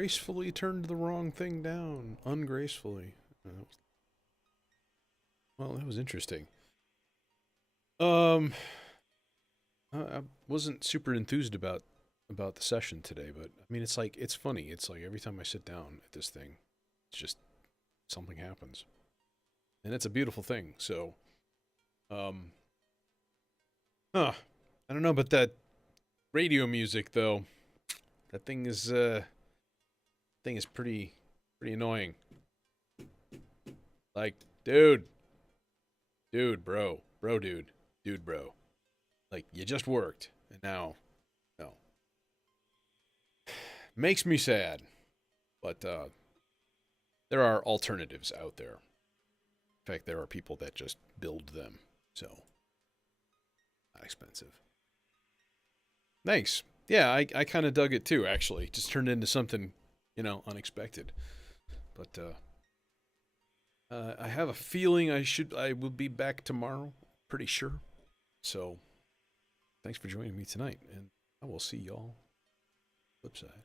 gracefully turned the wrong thing down. Ungracefully. Well, that was interesting. I wasn't super enthused about the session today, but I mean, it's like, it's funny. It's like every time I sit down at this thing, it's just something happens, and it's a beautiful thing. So, I don't know about that radio music though. That thing is pretty annoying. Like, dude, bro, bro. Like, you just worked, and now, no. Makes me sad, but there are alternatives out there. In fact, there are people that just build them, so not expensive. Thanks. Yeah, I kind of dug it too. Actually, just turned into something, unexpected. But I have a feeling I will be back tomorrow. Pretty sure. So, thanks for joining me tonight, and I will see y'all flip side.